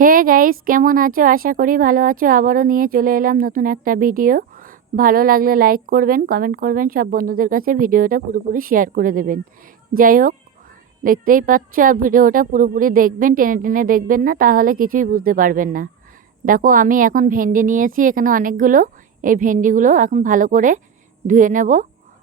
Hey guys, কেমন আছো? আশা করি ভালো আছো। আবারও নিয়ে চলে এলাম নতুন একটা ভিডিও। ভালো লাগলে লাইক করবেন, কমেন্ট করবেন, সব বন্ধুদের কাছে ভিডিওটা পুরোপুরি শেয়ার করে দেবেন। যাই হোক, দেখতেই পাচ্ছ, আর ভিডিওটা পুরোপুরি দেখবেন, টেনে টেনে দেখবেন না, তাহলে কিছুই বুঝতে পারবেন না। দেখো, আমি এখন ভেন্ডি নিয়েছি এখানে অনেকগুলো। এই ভেন্ডিগুলো এখন ভালো করে ধুয়ে নেব।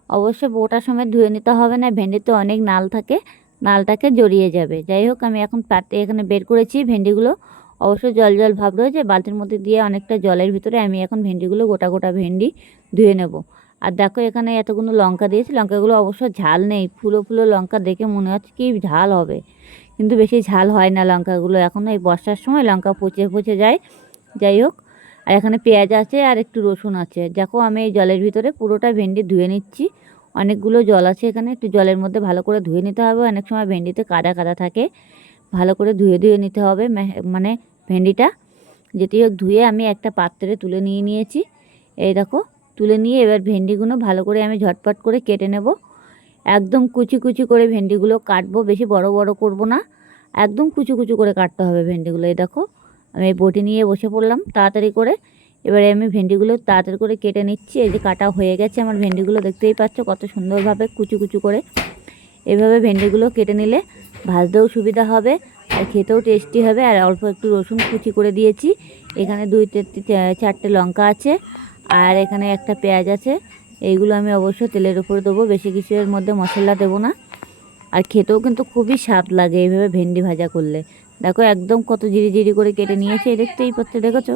অবশ্য বোটার সময় ধুয়ে নিতে হবে না, ভেন্ডিতে অনেক নাল থাকে, নালটাকে জড়িয়ে যাবে। যাই হোক, আমি এখন পাতে এখানে বের করেছি ভেন্ডিগুলো। অবশ্য জল জল ভাব রয়েছে, বালতির মধ্যে দিয়ে অনেকটা জলের ভিতরে আমি এখন ভেন্ডিগুলো, গোটা গোটা ভেন্ডি ধুয়ে নেব। আর দেখো, এখানে এতগুলো লঙ্কা দিয়েছি। লঙ্কাগুলো অবশ্য ঝাল নেই, ফুলো ফুলো লঙ্কা, দেখে মনে হচ্ছে কি ঝাল হবে, কিন্তু বেশি ঝাল হয় না লঙ্কাগুলো। এখন এই বর্ষার সময় লঙ্কা পচে পচে যায়। যাই হোক, আর এখানে পেঁয়াজ আছে আর একটু রসুন আছে। দেখো, আমি এই জলের ভিতরে পুরোটা ভেন্ডি ধুয়ে নিচ্ছি। অনেকগুলো জল আছে এখানে, একটু জলের মধ্যে ভালো করে ধুয়ে নিতে হবে। অনেক সময় ভেন্ডিতে কাদা কাদা থাকে, ভালো করে ধুয়ে ধুয়ে নিতে হবে মানে ভেন্ডিটা। যেটি হোক, ধুয়ে আমি একটা পাত্রে তুলে নিয়েছি। এই দেখো, তুলে নিয়ে এবার ভেন্ডিগুলো ভালো করে আমি ঝটপট করে কেটে নেব। একদম কুচি কুচি করে ভেন্ডিগুলো কাটবো, বেশি বড় বড় করব না, একদম কুচি কুচি করে কাটতে হবে ভেন্ডিগুলো। এই দেখো, আমি বটি নিয়ে বসে পড়লাম তাড়াতাড়ি করে। এবারে আমি ভেন্ডিগুলো তাড়াতাড়ি করে কেটে নিচ্ছি। এই যে কাটা হয়ে গেছে আমার ভেন্ডিগুলো, দেখতেই পাচ্ছ কত সুন্দরভাবে কুচি কুচি করে। এভাবে ভেন্ডিগুলো কেটে নিলে ভাজতেও সুবিধা হবে, আর খেতেও টেস্টি হবে। আর অল্প একটু রসুন কুচি করে দিয়েছি। এখানে 2-4টে লঙ্কা আছে, আর এখানে একটা পেঁয়াজ আছে। এইগুলো আমি অবশ্য তেলের উপরে দেবো, বেশি কিছুর মধ্যে মশলা দেবো না। আর খেতেও কিন্তু খুবই স্বাদ লাগে এইভাবে ভেন্ডি ভাজা করলে। দেখো, একদম কত জিরি জিরি করে কেটে নিয়েছে, দেখতেই পাচ্ছ, দেখেছো?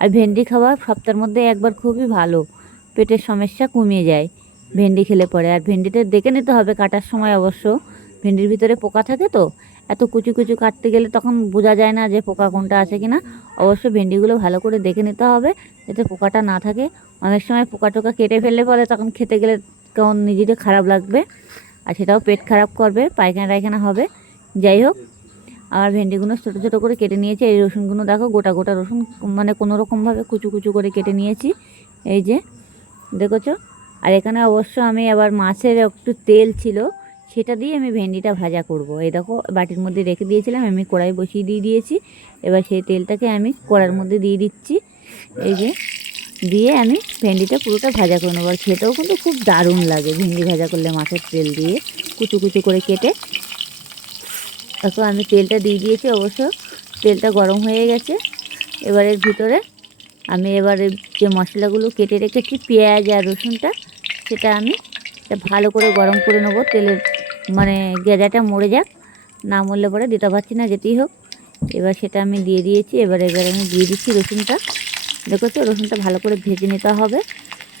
আর ভেন্ডি খাওয়া সপ্তাহের মধ্যে একবার খুবই ভালো, পেটের সমস্যা কমিয়ে যায় ভেন্ডি খেলে পরে। আর ভেন্ডিটা দেখে নিতে হবে কাটার সময়, অবশ্য ভেন্ডির ভিতরে পোকা থাকে তো, এত কুচু কুচু কাটতে গেলে তখন বোঝা যায় না যে পোকা কোনটা আছে কিনা। অবশ্য ভেন্ডিগুলো ভালো করে দেখে নিতে হবে যাতে পোকাটা না থাকে। অনেক সময় পোকা টোকা কেটে ফেললে পরে তখন খেতে গেলে কেমন নিজেদের খারাপ লাগবে, আর সেটাও পেট খারাপ করবে, পায়খানা টায়খানা হবে। যাই হোক, আমার ভেন্ডিগুলো ছোটো ছোটো করে কেটে নিয়েছি। এই রসুনগুলো দেখো, গোটা গোটা রসুন, মানে কোনো রকমভাবে কুচু কুচু করে কেটে নিয়েছি, এই যে দেখেছো। আর এখানে অবশ্য আমি আবার মাছের একটু তেল ছিল, সেটা দিয়ে আমি ভেন্ডিটা ভাজা করব। এই দেখো, বাটির মধ্যে রেখে দিয়েছিলাম, আমি কড়াই বসিয়ে দিয়েছি। এবার সেই তেলটাকে আমি কড়ার মধ্যে দিয়ে দিচ্ছি। এই যে দিয়ে আমি ভেন্ডিটা পুরোটা ভাজা করে নেবো। আর খেতেও কিন্তু খুব দারুণ লাগে ভেন্ডি ভাজা করলে, মাছের তেল দিয়ে কুচু কুচু করে কেটে। দেখো, আমি তেলটা দিয়ে দিয়েছি, অবশ্য তেলটা গরম হয়ে গেছে। এবারের ভিতরে আমি এবারে যে মশলাগুলো কেটে রেখেছি, পেঁয়াজ আর রসুনটা, সেটা আমি ভালো করে গরম করে নেবো। তেলের মানে গেঁজাটা মরে যাক, না মরলে পরে দিতে পারছি না, যেতেই হোক। এবার সেটা আমি দিয়ে দিয়েছি। এবার আমি দিয়ে দিচ্ছি রসুনটা। দেখেছো, রসুনটা ভালো করে ভেজে নিতে হবে,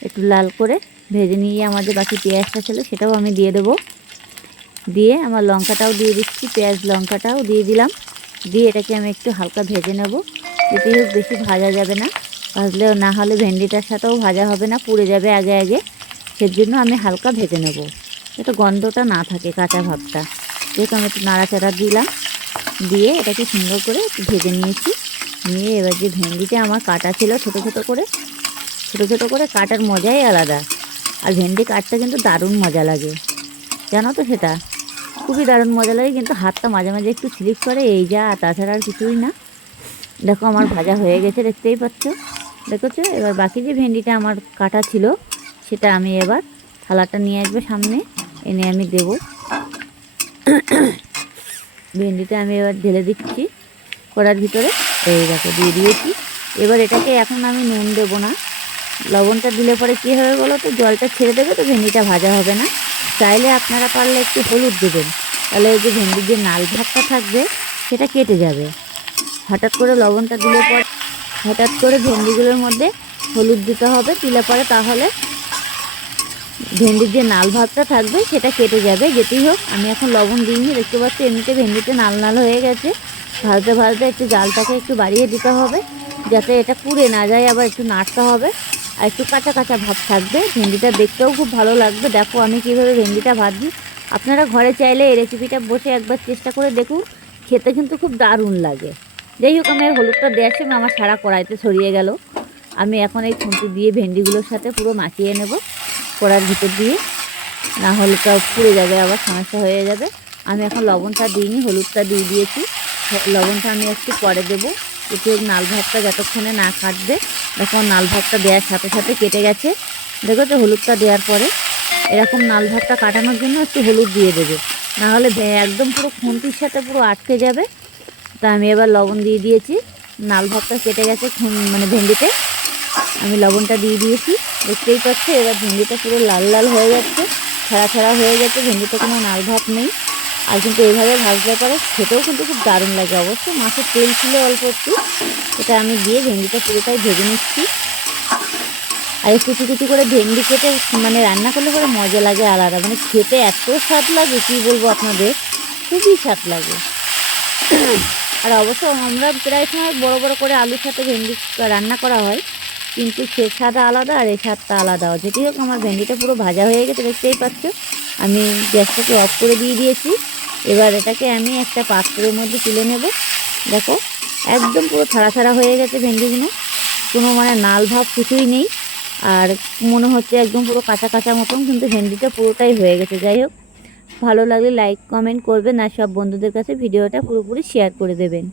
একটু লাল করে ভেজে নিয়ে আমাদের বাকি পেঁয়াজটা ছিল সেটাও আমি দিয়ে দেবো। দিয়ে আমার লঙ্কাটাও দিয়ে দিচ্ছি, পেঁয়াজ লঙ্কাটাও দিয়ে দিলাম। দিয়ে এটাকে আমি একটু হালকা ভেজে নেব। যেতেই হোক, বেশি ভাজা যাবে না, ভাজলেও না হলে ভেন্ডিটার সাথেও ভাজা হবে না, পুড়ে যাবে আগে আগে। সেজন্য আমি হালকা ভেজে নেব, যাতে গন্ধটা না থাকে, কাঁচা ভাবটা। যেহেতু আমি একটু নাড়াচাড়া দিলাম, দিয়ে এটাকে সুন্দর করে একটু ভেজে নিয়েছি। নিয়ে এবার যে ভেন্ডিটা আমার কাটা ছিল ছোটো ছোটো করে, ছোটো ছোটো করে কাটার মজাই আলাদা। আর ভেন্ডি কাটতে কিন্তু দারুণ মজা লাগে, জানো তো সেটা, খুবই দারুণ মজা লাগে। কিন্তু হাতটা মাঝে মাঝে একটু স্লিপ করে, এই যা, তাছাড়া আর কিছুই না। দেখো, আমার ভাজা হয়ে গেছে, দেখতেই পাচ্ছ, দেখেছো। এবার বাকি যে ভেন্ডিটা আমার কাটা ছিল, সেটা আমি এবার থালাটা নিয়ে আসবে সামনে, এনে আমি দেব। ভেন্ডিটা আমি এবার ঢেলে দিচ্ছি কড়ার ভিতরে। এই দেখো, দিয়ে দিয়েছি। এবার এটাকে এখন আমি নুন দেবো না, লবণটা দিলে পরে কী হবে বলো তো, জলটা ছেড়ে দেবে তো ভেন্ডিটা ভাজা হবে না। চাইলে আপনারা পারলে একটু হলুদ দেবেন, তাহলে এই যে ভেন্ডির যে নাল ভাগটা থাকবে সেটা কেটে যাবে। হঠাৎ করে লবণটা দিলে পরে, হঠাৎ করে ভেন্ডিগুলোর মধ্যে হলুদ দিতে হবে, দিলে পরে তাহলে ভেন্ডির যে নাল ভাগটা থাকবে সেটা কেটে যাবে। যেতেই হোক, আমি এখন লবণ দিইনি, দেখতে পাচ্ছি এমনিতে ভেন্ডিতে নাল নাল হয়ে গেছে। ভাজতে ভাজতে একটু জালটাকে একটু বাড়িয়ে দিতে হবে, যাতে এটা পুড়ে না যায়। আবার একটু নাড়তে হবে, আর একটু কাঁচা কাঁচা ভাব থাকবে, ভেন্ডিটা দেখতেও খুব ভালো লাগবে। দেখো, আমি কীভাবে ভেন্ডিটা ভাজি। আপনারা ঘরে চাইলে এই রেসিপিটা বসে একবার চেষ্টা করে দেখুন, খেতে কিন্তু খুব দারুণ লাগে। যাই হোক, আমি হলুদটা দেওয়ার সময় আমার সারা কড়াইতে ছড়িয়ে গেল। আমি এখন এই খুন্তি দিয়ে ভেন্ডিগুলোর সাথে পুরো মাখিয়ে নেব কড়ার ভিতর দিয়ে, না হলে তো পুড়ে যাবে, আবার সমস্যা হয়ে যাবে। আমি এখন লবণটা দিইনি, হলুদটা দিয়ে দিয়েছি। লবণটা আমি একটু পরে দেবো। একটু নাল ভাতটা যতক্ষণে না কাটবে, দেখো নাল ভাতটা দেওয়ার সাথে সাথে কেটে গেছে। দেখো তো হলুদটা দেওয়ার পরে এরকম নাল ভাতটা কাটানোর জন্য একটু হলুদ দিয়ে দেবে, নাহলে একদম পুরো খুন্তির সাথে পুরো আটকে যাবে। তা আমি এবার লবণ দিয়ে দিয়েছি। নাল ভাতটা কেটে গেছে মানে ভেন্ডিতে, আমি লবণটা দিয়ে দিয়েছি, দেখতেই পাচ্ছি। এবার ভেন্ডিটা পুরো লাল লাল হয়ে যাচ্ছে, ছাড়া ছাড়া হয়ে গেছে, ভেন্ডিতে কোনো নাল ভাব নেই। আর কিন্তু এইভাবে ভাজলে পরে খেতেও কিন্তু খুব দারুণ লাগে। অবশ্য মাছের তেল ছিল অল্প একটু, এটা আমি দিয়ে ভেন্ডিটা পুরোটাই ভেজে নিচ্ছি। আর এই কুচি কুচি করে ভেন্ডি কেটে মানে রান্না করলে পরে মজা লাগে আলাদা, মানে খেতে এত স্বাদ লাগে কী বলবো আপনাদের, খুবই স্বাদ লাগে। আর অবশ্য আমরা প্রায় সময় বড় বড় করে আলুর সাথে ভেন্ডি রান্না করা হয়, কিন্তু সে স্বাদ আলাদা আর এই স্বাদটা আলাদা। যেটি হোক, আমার ভেন্ডিটা পুরো ভাজা হয়ে গেছে, দেখতেই পাচ্ছ। আমি গ্যাসটাকে অফ করে দিয়ে দিয়েছি। এবার এটাকে আমি একটা পাত্রের মধ্যে তুলে নেব। দেখো একদম পুরো ছাড়া ছাড়া হয়ে গেছে ভেন্ডিগুলো, কোনো মানে নাল ভাব কিছুই নেই। আর মনে হচ্ছে একদম পুরো কাঁচা কাঁচা মতন, কিন্তু ভেন্ডিটা পুরোটাই হয়ে গেছে। যাই হোক, ভালো লাগলে লাইক কমেন্ট করবেন আর সব বন্ধুদের কাছে ভিডিওটা পুরোপুরি শেয়ার করে দেবেন।